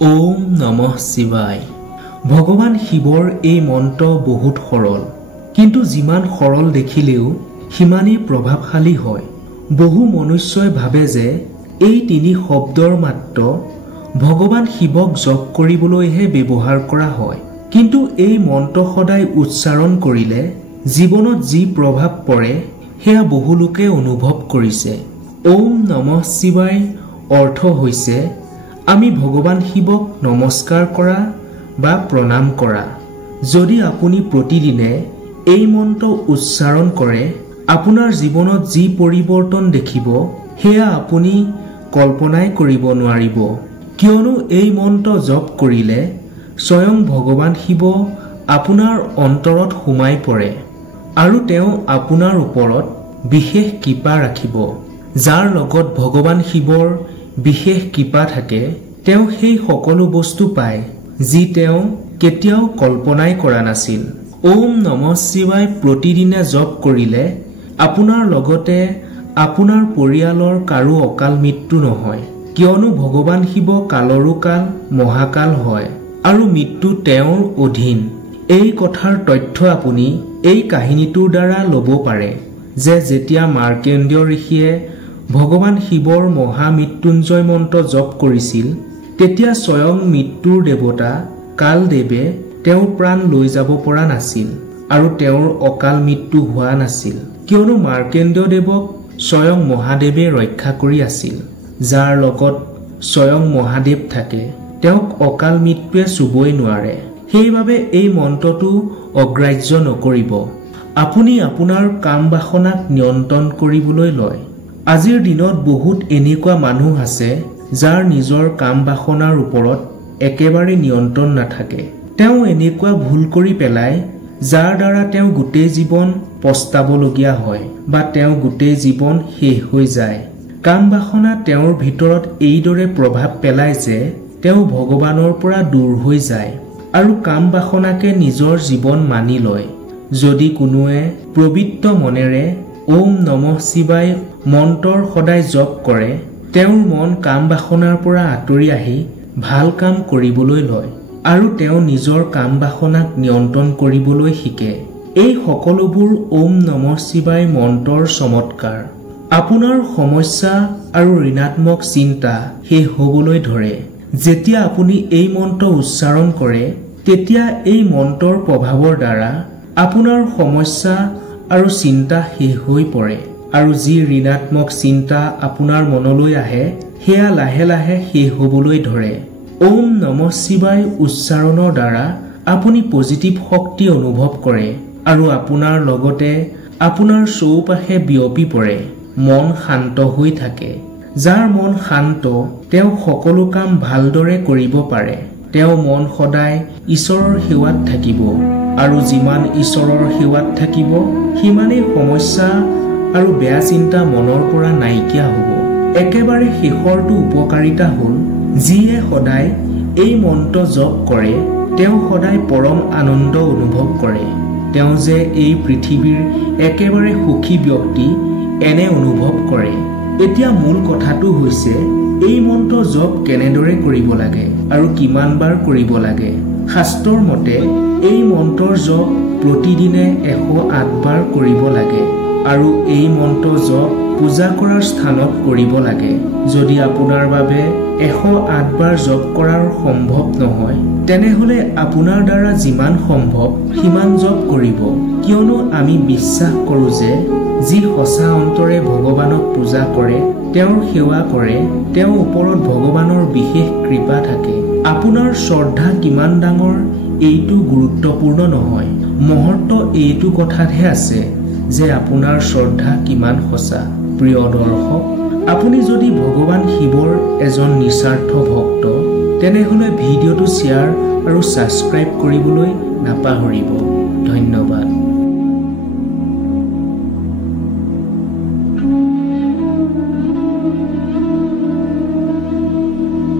ওম নমঃ শিৱায়। ভগৱান শিৱৰ এই মন্ত্ৰ বহুত সৰল, কিন্তু যিমান সৰল দেখিলেও সিমানেই প্ৰভাৱশালী হয়। বহু মনুষ্যই ভাবে যে এই তিনি শব্দৰ মাত্ৰ ভগৱান শিৱক জপ কৰিবলৈহে ব্যৱহাৰ কৰা হয়, কিন্তু এই মন্ত্ৰ সদায় উচ্চাৰণ কৰিলে জীৱনত যি প্ৰভাৱ পৰে সেয়া বহু লোকে অনুভৱ কৰিছে। ওম নমঃ শিৱায় অৰ্থ হৈছে আমি ভগৱান শিৱক নমস্কাৰ কৰা বা প্ৰণাম কৰা। যদি আপুনি প্ৰতিদিনে এই মন্ত্ৰ উচ্চাৰণ কৰে, আপোনাৰ জীৱনত যি পৰিৱৰ্তন দেখিব সেয়া আপুনি কল্পনাই কৰিব নোৱাৰিব। কিয়নো এই মন্ত্ৰ জপ কৰিলে স্বয়ং ভগৱান শিৱ আপোনাৰ অন্তৰত সোমাই পৰে আৰু তেওঁ আপোনাৰ ওপৰত বিশেষ কৃপা ৰাখিব। যাৰ লগত ভগৱান শিৱৰ বিশেষ কৃপা থাকে তেওঁ সেই সকলো বস্তু পায় যি তেওঁ কেতিয়াও কল্পনাই কৰা নাছিল। ওম নমঃ শিৱায় প্ৰতিদিনে জপ কৰিলে আপোনাৰ লগতে আপোনাৰ পৰিয়ালৰ কাৰো অকাল মৃত্যু নহয়, কিয়নো ভগৱান শিৱ কালৰো কাল মহাকাল হয় আৰু মৃত্যু তেওঁৰ অধীন। এই কথাৰ তথ্য আপুনি এই কাহিনীটোৰ দ্বাৰা ল'ব পাৰে যে যেতিয়া মাৰ্কেন্দ্ৰ ঋষিয়ে ভগৱান শিৱৰ মহামৃত্যুঞ্জয় মন্ত্ৰ জপ কৰিছিল তেতিয়া স্বয়ং মৃত্যুৰ দেৱতা কালদেৱে তেওঁৰ প্ৰাণ লৈ যাব পৰা নাছিল আৰু তেওঁৰ অকাল মৃত্যু হোৱা নাছিল, কিয়নো মাৰ্কেন্দ্ৰ দেৱক স্বয়ং মহাদেৱে ৰক্ষা কৰি আছিল। যাৰ লগত স্বয়ং মহাদেৱ থাকে তেওঁক অকাল মৃত্যুৱে চুবই নোৱাৰে। সেইবাবে এই মন্ত্ৰটো অগ্ৰাহ্য নকৰিব। আপুনি আপোনাৰ কাম বাসনাক নিয়ন্ত্ৰণ কৰিবলৈ লয়। আজিৰ দিনত বহুত এনেকুৱা মানুহ আছে যাৰ নিজৰ কাম বাসনাৰ ওপৰত একেবাৰে নিয়ন্ত্ৰণ নাথাকে। তেওঁ এনেকুৱা ভুল কৰি পেলায় যাৰ দ্বাৰা তেওঁ গোটেই জীৱন পস্তাবলগীয়া হয় বা তেওঁ গোটেই জীৱন শেষ হৈ যায়। কাম বাসনা তেওঁৰ ভিতৰত এইদৰে প্ৰভাৱ পেলায় যে তেওঁ ভগৱানৰ পৰা দূৰ হৈ যায় আৰু কাম বাসনাকে নিজৰ জীৱন মানি লয়। যদি কোনোৱে পবিত্ৰ মনেৰে ওম নমঃ শিৱায় মন্ত্ৰৰ সদায় জপ কৰে তেওঁৰ মন কাম বাসনাৰ পৰা আঁতৰি আহি ভাল কাম কৰিবলৈ লয় আৰু তেওঁ নিজৰ কাম বাসনাক নিয়ন্ত্ৰণ কৰিবলৈ শিকে। এই সকলোবোৰ ওম নমঃ শিৱায় মন্ত্ৰৰ চমৎকাৰ। আপোনাৰ সমস্যা আৰু ঋণাত্মক চিন্তা শেষ হ'বলৈ ধৰে। যেতিয়া আপুনি এই মন্ত্ৰ উচ্চাৰণ কৰে তেতিয়া এই মন্ত্ৰৰ প্ৰভাৱৰ দ্বাৰা আপোনাৰ সমস্যা আৰু চিন্তা শেষ হৈ পৰে আৰু যি ঋণাত্মক চিন্তা আপোনাৰ মনলৈ আহে সেয়া লাহে লাহে শেষ হ'বলৈ ধৰে। ওম নমঃ শিৱায় উচ্চাৰণৰ দ্বাৰা আপুনি পজিটিভ শক্তি অনুভৱ কৰে আৰু আপোনাৰ লগতে আপোনাৰ চৌপাশে বিয়পি পৰে। মন শান্ত হৈ থাকে। যাৰ মন শান্ত তেওঁ সকলো কাম ভালদৰে কৰিব পাৰে। তেওঁ মন সদায় ঈশ্বৰৰ সেৱাত থাকিব আৰু যিমান ঈশ্বৰৰ সেৱাত থাকিব সিমানেই সমস্যা আৰু বেয়া চিন্তা মনৰ পৰা নাইকিয়া হ'ব। একেবাৰে শেষৰটো উপকাৰিতা হ'ল যিয়ে সদায় এই মন্ত্ৰ জপ কৰে তেওঁ সদায় পৰম আনন্দ অনুভৱ কৰে। তেওঁ যে এই পৃথিৱীৰ একেবাৰে সুখী ব্যক্তি এনে অনুভৱ কৰে। এতিয়া মূল কথাটো হৈছে এই মন্ত্ৰ জপ কেনেদৰে কৰিব লাগে আৰু কিমান বাৰ কৰিব লাগে। শাস্ত্ৰৰ মতে এই মন্ত্ৰৰ জপ প্ৰতিদিনে 108 বাৰ কৰিব লাগে আৰু এই মন্ত্ৰ জপ পূজা কৰাৰ স্থানত কৰিব লাগে। যদি আপোনাৰ বাবে 108 বাৰ জপ কৰাৰ সম্ভৱ নহয় তেনেহলে আপোনাৰ দ্বাৰা যিমান সম্ভৱ সিমান জপ কৰিব, কিয়নো আমি বিশ্বাস কৰো যে যি সঁচা অন্তৰে ভগৱানক পূজা কৰে তেওঁৰ সেৱা কৰে তেওঁৰ ওপৰত ভগৱানৰ বিশেষ কৃপা থাকে। আপোনাৰ শ্ৰদ্ধা কিমান ডাঙৰ এইটো গুৰুত্বপূৰ্ণ নহয়, মহত্ব এইটো কথাতহে আছে যে আপোনাৰ শ্ৰদ্ধা কিমান সঁচা। প্ৰিয় দৰ্শক, আপুনি যদি ভগৱান শিৱৰ এজন নিস্বাৰ্থ ভক্ত তেনেহলে ভিডিঅ'টো শ্বেয়াৰ আৰু ছাবস্ক্ৰাইব কৰিবলৈ নাপাহৰিব। ধন্যবাদ।